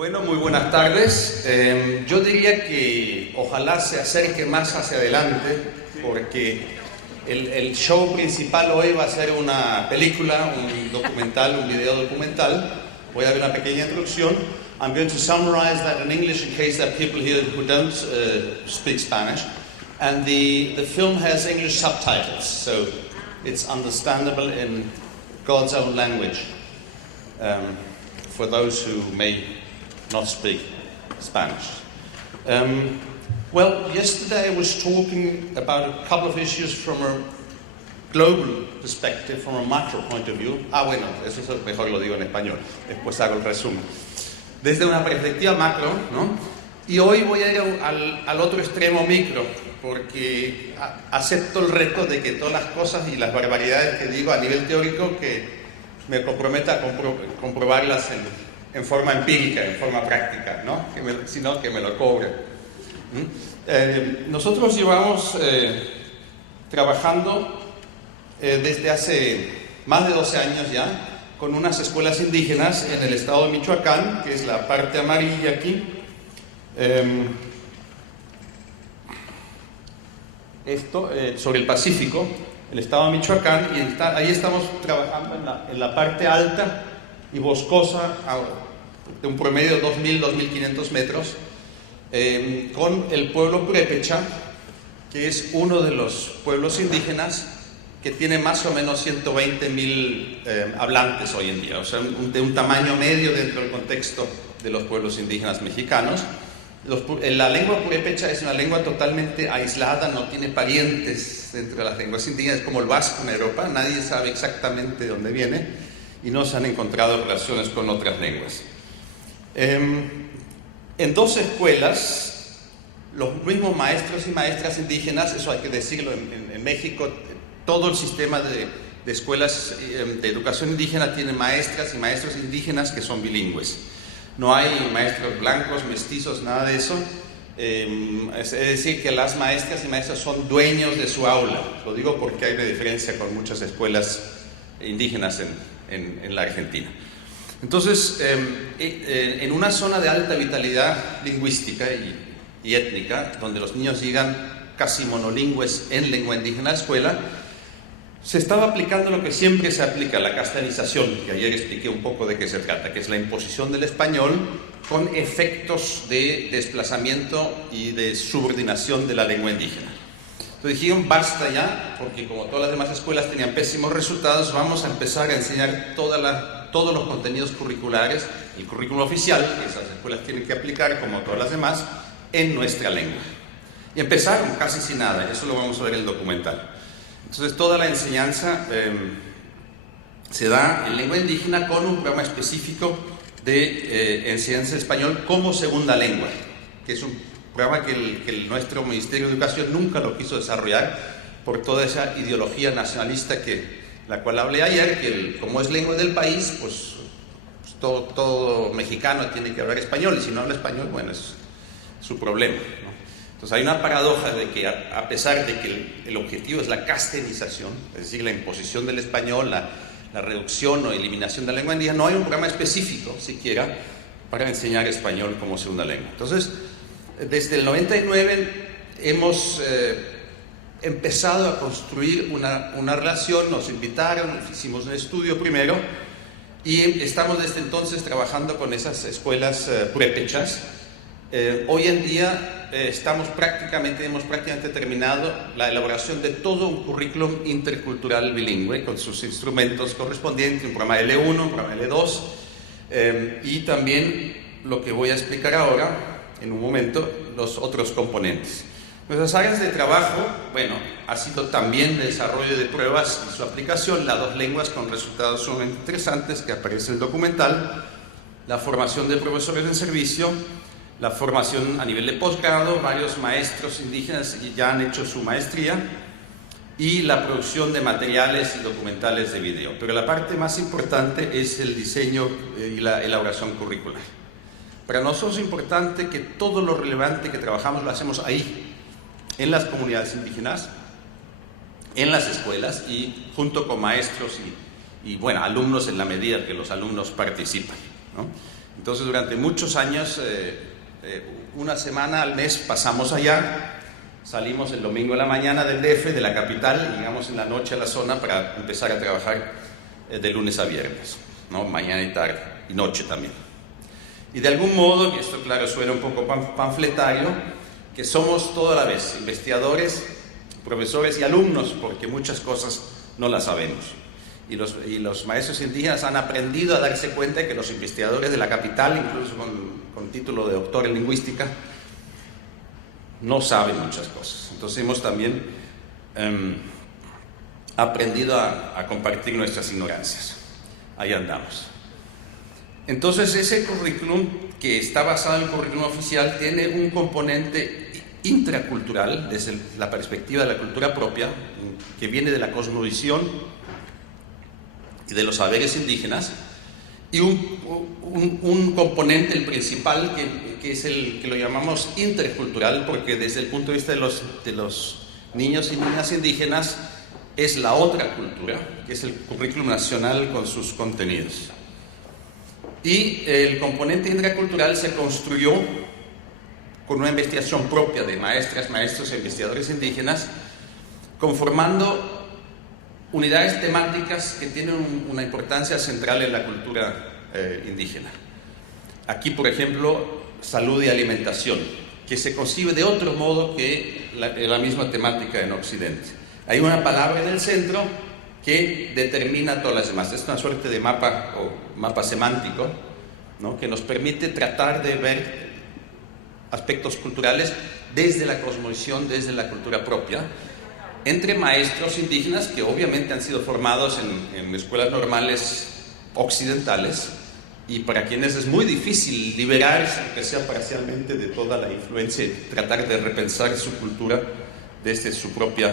Bueno, muy buenas tardes. Yo diría que ojalá se acerque más hacia adelante, porque el show principal hoy va a ser una película, un documental, un video documental. Voy a dar una pequeña introducción. I'm going to summarize that in English in case there are people here who don't speak Spanish. And the film has English subtitles, so it's understandable in God's own language for those who may not speak Spanish. Well, yesterday I was talking about a couple of issues from a global perspective, from a macro point of view. Bueno, eso es mejor lo digo en español, después hago el resumen. Desde una perspectiva macro, ¿no? Y hoy voy a ir al otro extremo micro, porque acepto el reto de que todas las cosas y las barbaridades que digo a nivel teórico, que me comprometa a comprobarlas en forma empírica, en forma práctica, ¿no? Sino que me lo cobren. Nosotros llevamos trabajando desde hace más de 12 años ya con unas escuelas indígenas en el estado de Michoacán, que es la parte amarilla aquí. Sobre el Pacífico, el estado de Michoacán, y ahí estamos trabajando en la parte alta y boscosa de un promedio de 2.000, 2.500 metros, con el pueblo purépecha, que es uno de los pueblos indígenas que tiene más o menos 120.000 hablantes hoy en día, o sea, de un tamaño medio dentro del contexto de los pueblos indígenas mexicanos. La lengua purépecha es una lengua totalmente aislada, no tiene parientes dentro de las lenguas indígenas, es como el vasco en Europa, nadie sabe exactamente de dónde viene y no se han encontrado relaciones con otras lenguas. En dos escuelas, los mismos maestros y maestras indígenas, eso hay que decirlo, en México todo el sistema de escuelas de educación indígena tiene maestras y maestros indígenas que son bilingües. No hay maestros blancos, mestizos, nada de eso. Es decir, que las maestras y maestros son dueños de su aula. Lo digo porque hay una diferencia con muchas escuelas indígenas en la Argentina. Entonces, en una zona de alta vitalidad lingüística y étnica, donde los niños llegan casi monolingües en lengua indígena a la escuela, se estaba aplicando lo que siempre se aplica, la castellanización, que ayer expliqué un poco de qué se trata, que es la imposición del español con efectos de desplazamiento y de subordinación de la lengua indígena. Entonces dijeron, basta ya, porque como todas las demás escuelas tenían pésimos resultados, vamos a empezar a enseñar todos los contenidos curriculares, el currículo oficial, que esas escuelas tienen que aplicar como todas las demás, en nuestra lengua. Y empezaron casi sin nada, eso lo vamos a ver en el documental. Entonces toda la enseñanza se da en lengua indígena con un programa específico de enseñanza de español como segunda lengua, que es un programa que nuestro Ministerio de Educación nunca lo quiso desarrollar por toda esa ideología nacionalista la cual hablé ayer, que como es lengua del país, pues todo mexicano tiene que hablar español, y si no habla español, bueno, es su problema, ¿no? Entonces hay una paradoja de que a pesar de que el objetivo es la castellanización, es decir, la imposición del español, la reducción o eliminación de la lengua indígena, no hay un programa específico siquiera para enseñar español como segunda lengua. Entonces, desde el 99 hemos empezado a construir una relación, nos invitaron, hicimos un estudio primero y estamos desde entonces trabajando con esas escuelas purépechas. Hoy en día hemos prácticamente terminado la elaboración de todo un currículum intercultural bilingüe con sus instrumentos correspondientes, un programa L1, un programa L2 y también lo que voy a explicar ahora en un momento, los otros componentes. Nuestras áreas de trabajo, bueno, ha sido también el desarrollo de pruebas y su aplicación, las dos lenguas con resultados sumamente interesantes que aparece en el documental, la formación de profesores en servicio, la formación a nivel de posgrado, varios maestros indígenas ya han hecho su maestría, y la producción de materiales y documentales de video. Pero la parte más importante es el diseño y la elaboración curricular. Para nosotros es importante que todo lo relevante que trabajamos lo hacemos ahí, en las comunidades indígenas, en las escuelas y junto con maestros y bueno, alumnos en la medida que los alumnos participan, ¿no? Entonces, durante muchos años, una semana al mes pasamos allá, salimos el domingo en la mañana del DF, de la capital, y llegamos en la noche a la zona para empezar a trabajar de lunes a viernes, ¿no? Mañana y tarde, y noche también. Y de algún modo, y esto claro suena un poco panfletario, que somos toda la vez investigadores, profesores y alumnos, porque muchas cosas no las sabemos. Y los maestros indígenas han aprendido a darse cuenta de que los investigadores de la capital, incluso con título de doctor en lingüística, no saben muchas cosas. Entonces hemos también aprendido a compartir nuestras ignorancias. Ahí andamos. Entonces ese currículum, que está basado en el currículum oficial, tiene un componente intracultural, desde la perspectiva de la cultura propia, que viene de la cosmovisión y de los saberes indígenas, y un componente, el principal, que es el que lo llamamos intercultural, porque desde el punto de vista de los niños y niñas indígenas es la otra cultura, que es el currículum nacional con sus contenidos. Y el componente intracultural se construyó con una investigación propia de maestras, maestros e investigadores indígenas, conformando unidades temáticas que tienen una importancia central en la cultura indígena. Aquí, por ejemplo, salud y alimentación, que se concibe de otro modo que la misma temática en Occidente. Hay una palabra en el centro que determina todas las demás. Es una suerte de mapa semántico, ¿no? Que nos permite tratar de ver aspectos culturales desde la cosmovisión, desde la cultura propia, entre maestros indígenas que obviamente han sido formados en escuelas normales occidentales, y para quienes es muy difícil liberarse, aunque sea parcialmente, de toda la influencia y tratar de repensar su cultura desde su propia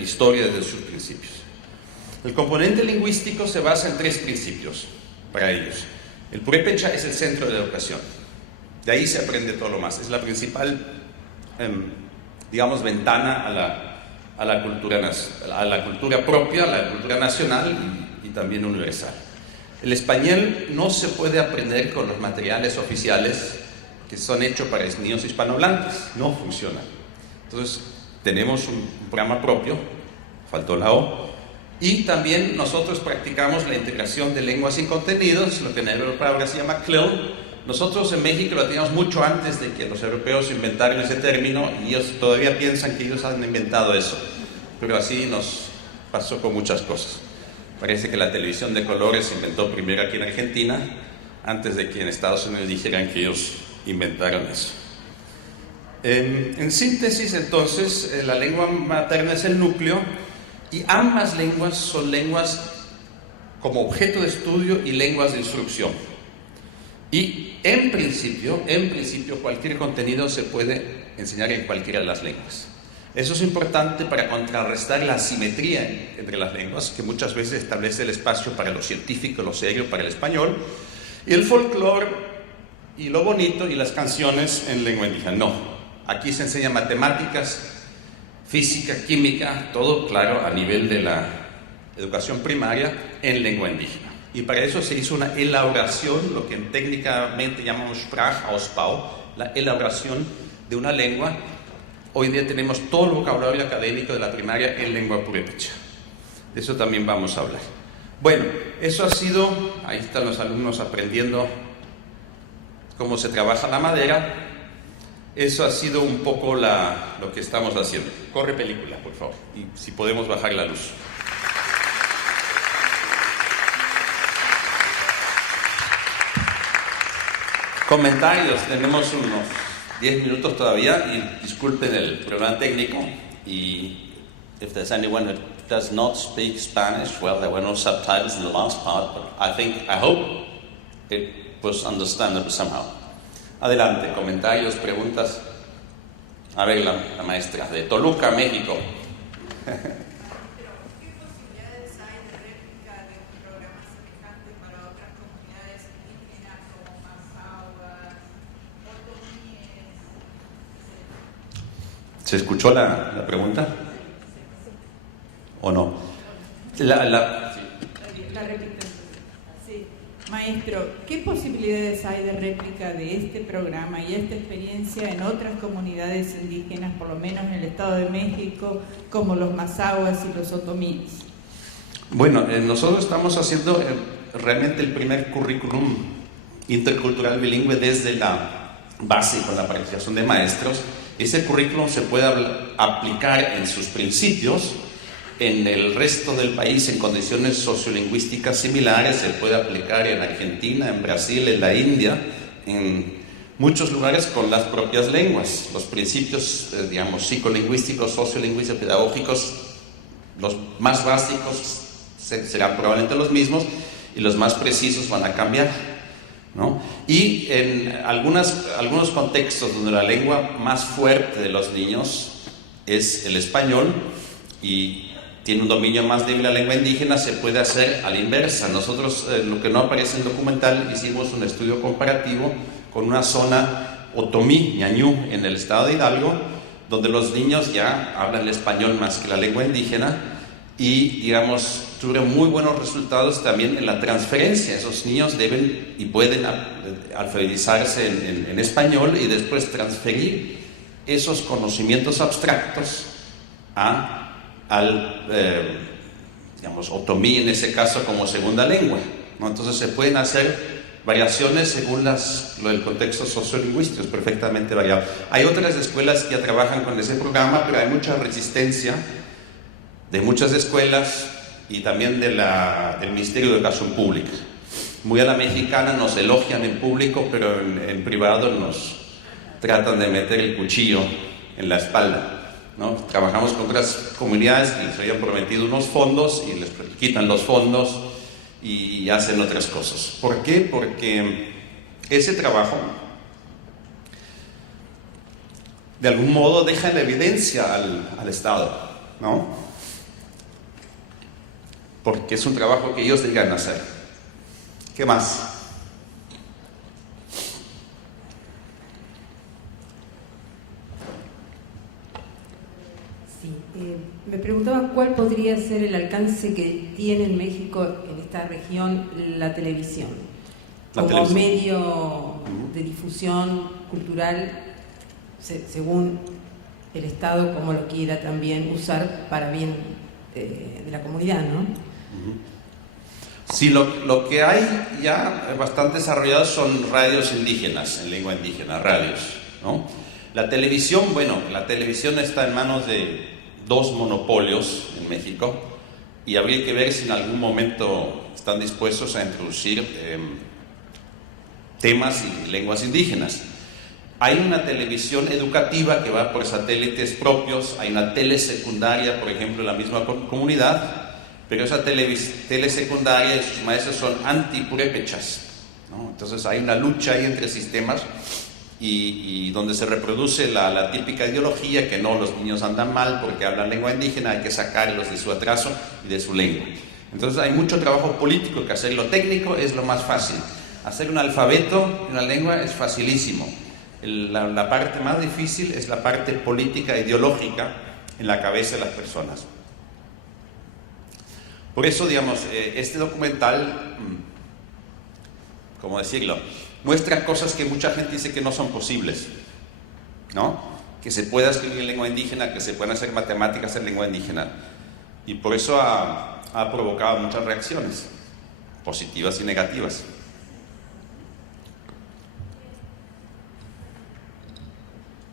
historia, desde sus principios. El componente lingüístico se basa en 3 principios para ellos. El purépecha es el centro de la educación. De ahí se aprende todo lo más. Es la principal, digamos, ventana a la cultura propia, a la cultura nacional y también universal. El español no se puede aprender con los materiales oficiales que son hechos para niños hispanohablantes. No funciona. Entonces, tenemos un programa propio, faltó la O, y también nosotros practicamos la integración de lenguas sin contenidos, lo que en Europa ahora se llama CLIL. Nosotros en México lo teníamos mucho antes de que los europeos inventaran ese término, y ellos todavía piensan que ellos han inventado eso, pero así nos pasó con muchas cosas. Parece que la televisión de colores se inventó primero aquí en Argentina, antes de que en Estados Unidos dijeran que ellos inventaron eso. En síntesis, entonces, la lengua materna es el núcleo, y ambas lenguas son lenguas como objeto de estudio y lenguas de instrucción. Y en principio, cualquier contenido se puede enseñar en cualquiera de las lenguas. Eso es importante para contrarrestar la asimetría entre las lenguas, que muchas veces establece el espacio para lo científico, lo serio, para el español, y el folclore, y lo bonito, y las canciones en lengua indígena. No, aquí se enseña matemáticas, física, química, todo, claro, a nivel de la educación primaria en lengua indígena. Y para eso se hizo una elaboración, lo que técnicamente llamamos Sprachausbau, la elaboración de una lengua. Hoy día tenemos todo el vocabulario académico de la primaria en lengua purépecha. De eso también vamos a hablar. Bueno, eso ha sido, ahí están los alumnos aprendiendo cómo se trabaja la madera. Eso ha sido un poco lo que estamos haciendo. Corre película, por favor, y si podemos bajar la luz. Comentarios, tenemos unos 10 minutos todavía, y disculpen el problema técnico. Y if there's anyone that does not speak Spanish, well, there were no subtitles in the last part, but I hope it was understandable somehow. Adelante, comentarios, preguntas. A ver, la maestra de Toluca, México. ¿Se escuchó la pregunta? ¿O no? La repito. Sí. Maestro, ¿qué posibilidades hay de réplica de este programa y esta experiencia en otras comunidades indígenas, por lo menos en el Estado de México, como los mazahuas y los otomíes? Bueno, nosotros estamos haciendo realmente el primer currículum intercultural bilingüe desde la base con la participación de maestros. Ese currículum se puede aplicar en sus principios en el resto del país en condiciones sociolingüísticas similares, se puede aplicar en Argentina, en Brasil, en la India, en muchos lugares con las propias lenguas. Los principios, digamos, psicolingüísticos, sociolingüísticos, pedagógicos, los más básicos serán probablemente los mismos y los más precisos van a cambiar, ¿no? Y en algunos contextos donde la lengua más fuerte de los niños es el español y tiene un dominio más débil la lengua indígena, se puede hacer a la inversa. Nosotros, lo que no aparece en el documental, hicimos un estudio comparativo con una zona otomí, ñañú, en el estado de Hidalgo, donde los niños ya hablan el español más que la lengua indígena y, digamos, tuvieron muy buenos resultados también en la transferencia. Esos niños deben y pueden alfabetizarse en español y después transferir esos conocimientos abstractos al digamos, otomí en ese caso como segunda lengua, ¿no? Entonces se pueden hacer variaciones según el contexto sociolingüístico, es perfectamente variable. Hay otras escuelas que ya trabajan con ese programa, pero hay mucha resistencia de muchas escuelas y también del Ministerio de Educación Pública. Muy a la mexicana, nos elogian en público, pero en privado nos tratan de meter el cuchillo en la espalda, ¿no? Trabajamos con otras comunidades que les habían prometido unos fondos y les quitan los fondos y hacen otras cosas. ¿Por qué? Porque ese trabajo de algún modo deja en evidencia al Estado, ¿no? Porque es un trabajo que ellos deberían hacer. ¿Qué más? Me preguntaba cuál podría ser el alcance que tiene en México, en esta región, la televisión, como medio de difusión cultural, según el Estado, como lo quiera también usar para bien de la comunidad, ¿no? Sí, lo que hay ya bastante desarrollado son radios indígenas, en lengua indígena, radios, ¿no? La televisión, bueno, la televisión está en manos de dos monopolios en México y habría que ver si en algún momento están dispuestos a introducir temas y lenguas indígenas. Hay una televisión educativa que va por satélites propios, hay una telesecundaria, por ejemplo, en la misma comunidad, pero esa telesecundaria y sus maestros son antipurépechas, ¿no? Entonces hay una lucha ahí entre sistemas y donde se reproduce la típica ideología que no, los niños andan mal porque hablan lengua indígena, hay que sacarlos de su atraso y de su lengua. Entonces hay mucho trabajo político que hacer. Lo técnico es lo más fácil. Hacer un alfabeto en una lengua es facilísimo. La parte más difícil es la parte política, ideológica en la cabeza de las personas. Por eso, digamos, este documental, ¿cómo decirlo?, muestra cosas que mucha gente dice que no son posibles, ¿no? Que se pueda escribir en lengua indígena, que se puedan hacer matemáticas en lengua indígena. Y por eso ha provocado muchas reacciones, positivas y negativas.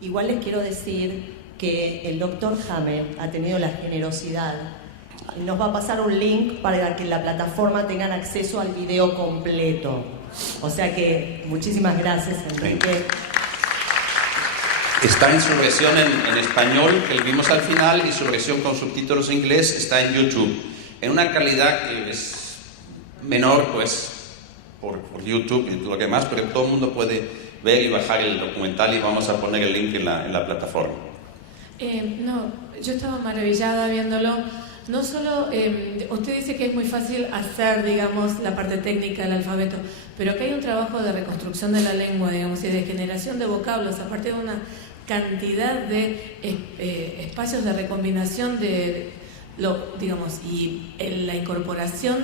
Igual les quiero decir que el doctor Hamel ha tenido la generosidad y nos va a pasar un link para que en la plataforma tengan acceso al video completo. O sea que muchísimas gracias, Enrique. Está en su versión en español, que vimos al final, y su versión con subtítulos en inglés está en YouTube, en una calidad que es menor, pues, por YouTube y todo lo demás, pero todo el mundo puede ver y bajar el documental y vamos a poner el link en la plataforma. No, yo estaba maravillada viéndolo. No solo, usted dice que es muy fácil hacer, digamos, la parte técnica del alfabeto, pero que hay un trabajo de reconstrucción de la lengua, digamos, y de generación de vocablos a partir de una cantidad de espacios de recombinación digamos, y la incorporación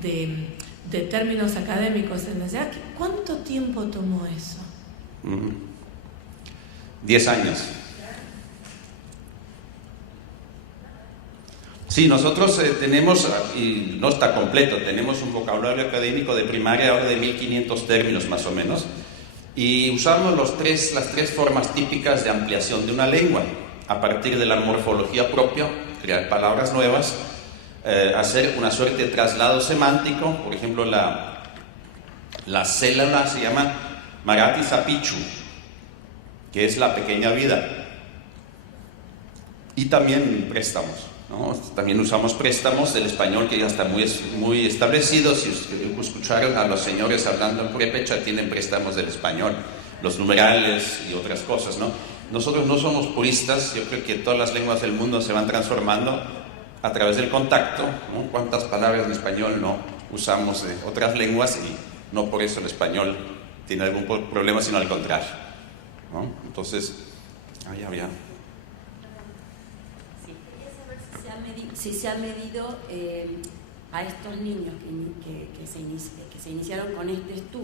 de de términos académicos en la ciudad. ¿Cuánto tiempo tomó eso? 10 años. Sí, nosotros tenemos, y no está completo, tenemos un vocabulario académico de primaria ahora de 1500 términos más o menos, y usamos las tres formas típicas de ampliación de una lengua, a partir de la morfología propia, crear palabras nuevas, hacer una suerte de traslado semántico. Por ejemplo, la célula se llama Marathi Sapichu, que es la pequeña vida, y también préstamos, ¿no? También usamos préstamos del español, que ya está muy establecido. Si escucharon a los señores hablando en purépecha, tienen préstamos del español, los numerales y otras cosas, ¿no? Nosotros no somos puristas. Yo creo que todas las lenguas del mundo se van transformando a través del contacto, ¿no? ¿Cuántas palabras en español no usamos de otras lenguas? Y no por eso el español tiene algún problema, sino al contrario, ¿no? Entonces, ahí había... Si se ha medido a estos niños que se iniciaron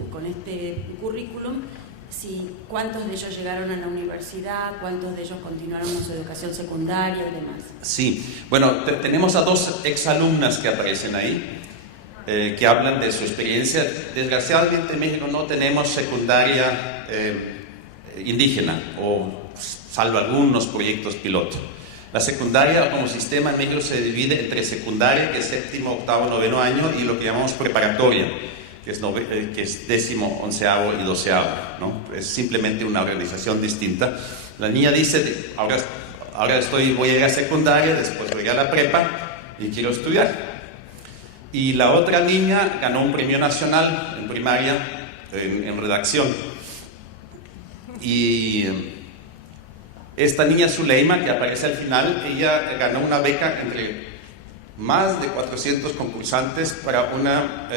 con este currículum, cuántos de ellos llegaron a la universidad, cuántos de ellos continuaron con su educación secundaria y demás. Sí, bueno, tenemos a 2 exalumnas que aparecen ahí, que hablan de su experiencia. Desgraciadamente en México no tenemos secundaria indígena, o salvo algunos proyectos piloto. La secundaria como sistema en México se divide entre secundaria, que es 7º, 8º, 9º año, y lo que llamamos preparatoria, que es 10º, 11º y 12º, ¿no? Es simplemente una organización distinta. La niña dice, ahora voy a ir a secundaria, después voy a la prepa y quiero estudiar. Y la otra niña ganó un premio nacional en primaria en redacción. Y esta niña Zuleima, que aparece al final, ella ganó una beca entre más de 400 concursantes para una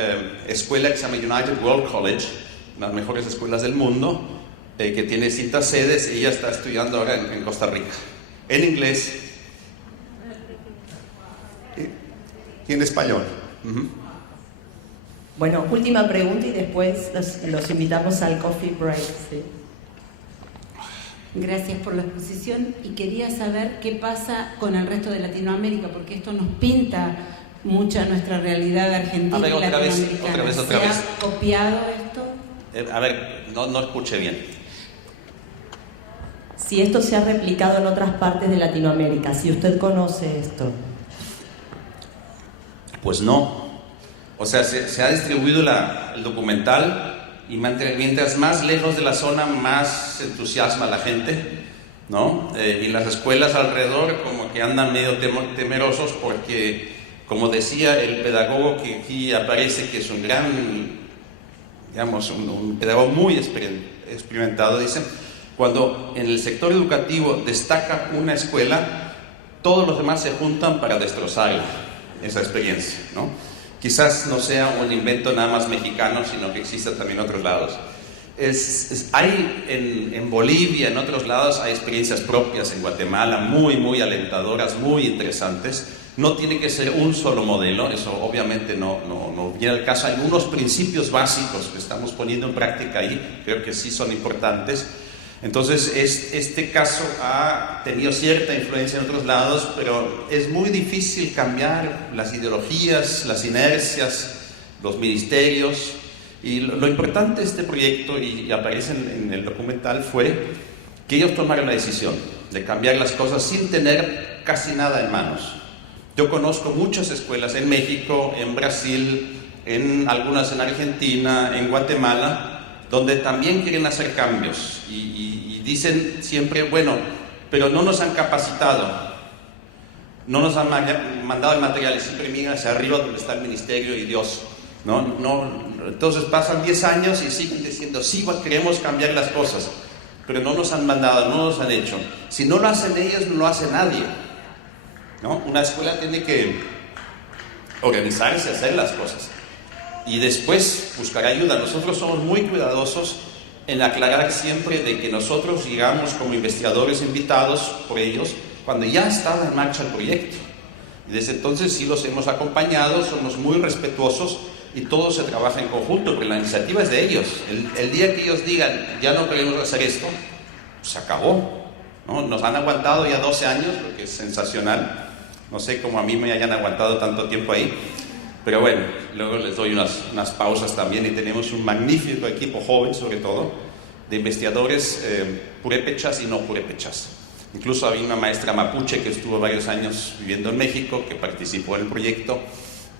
escuela que se llama United World College, una de las mejores escuelas del mundo, que tiene distintas sedes. Ella está estudiando ahora en Costa Rica, en inglés y en español. Bueno, última pregunta y después los invitamos al coffee break. ¿Sí? Gracias por la exposición, y quería saber qué pasa con el resto de Latinoamérica, porque esto nos pinta mucha nuestra realidad argentina. A ver, otra vez. ¿Se ha copiado esto? A ver, no escuché bien. Si esto se ha replicado en otras partes de Latinoamérica, si usted conoce esto. Pues no. O sea, se ha distribuido el documental, y mientras más lejos de la zona, más entusiasma a la gente, ¿no? Y las escuelas alrededor como que andan medio temerosos, porque, como decía el pedagogo que aquí aparece, que es un gran, digamos, un pedagogo muy experimentado, dice, cuando en el sector educativo destaca una escuela, todos los demás se juntan para destrozarla, esa experiencia, ¿no? Quizás no sea un invento nada más mexicano, sino que exista también en otros lados. Hay en Bolivia, en otros lados, hay experiencias propias en Guatemala, muy alentadoras, muy interesantes. No tiene que ser un solo modelo, eso obviamente no viene al caso. Hay unos principios básicos que estamos poniendo en práctica ahí, creo que sí son importantes. Entonces, este caso ha tenido cierta influencia en otros lados, pero es muy difícil cambiar las ideologías, las inercias, los ministerios. Y lo importante de este proyecto, y aparece en el documental, fue que ellos tomaron la decisión de cambiar las cosas sin tener casi nada en manos. Yo conozco muchas escuelas en México, en Brasil, algunas en Argentina, en Guatemala, donde también quieren hacer cambios y dicen siempre, bueno, pero no nos han capacitado, no nos han mandado el material, y siempre miran hacia arriba donde está el ministerio y Dios, ¿no? Entonces pasan 10 años y siguen diciendo, sí, queremos cambiar las cosas, pero no nos han mandado, no nos han hecho. Si no lo hacen ellos, no lo hace nadie, ¿no? Una escuela tiene que organizarse, hacer las cosas y después buscar ayuda. Nosotros somos muy cuidadosos en aclarar siempre de que nosotros llegamos como investigadores invitados por ellos cuando ya estaba en marcha el proyecto. Y desde entonces sí los hemos acompañado, somos muy respetuosos, y todo se trabaja en conjunto, porque la iniciativa es de ellos. El día que ellos digan, ya no queremos hacer esto, pues se acabó, ¿no? Nos han aguantado ya 12 años, lo que es sensacional. No sé cómo a mí me hayan aguantado tanto tiempo ahí, pero bueno, luego les doy unas pausas también, y tenemos un magnífico equipo joven, sobre todo, de investigadores purépechas y no purépechas. Incluso había una maestra mapuche que estuvo varios años viviendo en México, que participó en el proyecto.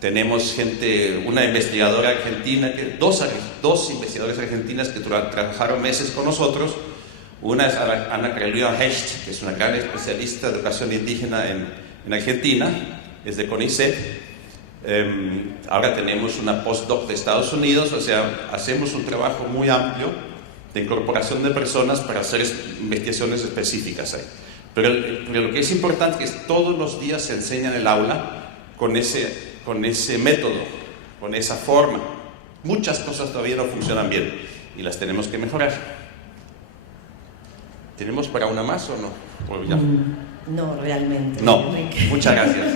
Tenemos una investigadora argentina, dos investigadoras argentinas que trabajaron meses con nosotros. Una es Ana Carolina Hecht, que es una gran especialista de educación indígena en Argentina, es de CONICET. Ahora tenemos una postdoc de Estados Unidos, o sea, hacemos un trabajo muy amplio de incorporación de personas para hacer investigaciones específicas ahí. Pero lo que es importante es que todos los días se enseña en el aula con ese método, con esa forma. Muchas cosas todavía no funcionan bien y las tenemos que mejorar. ¿Tenemos para una más o no? No, realmente. No, muchas gracias.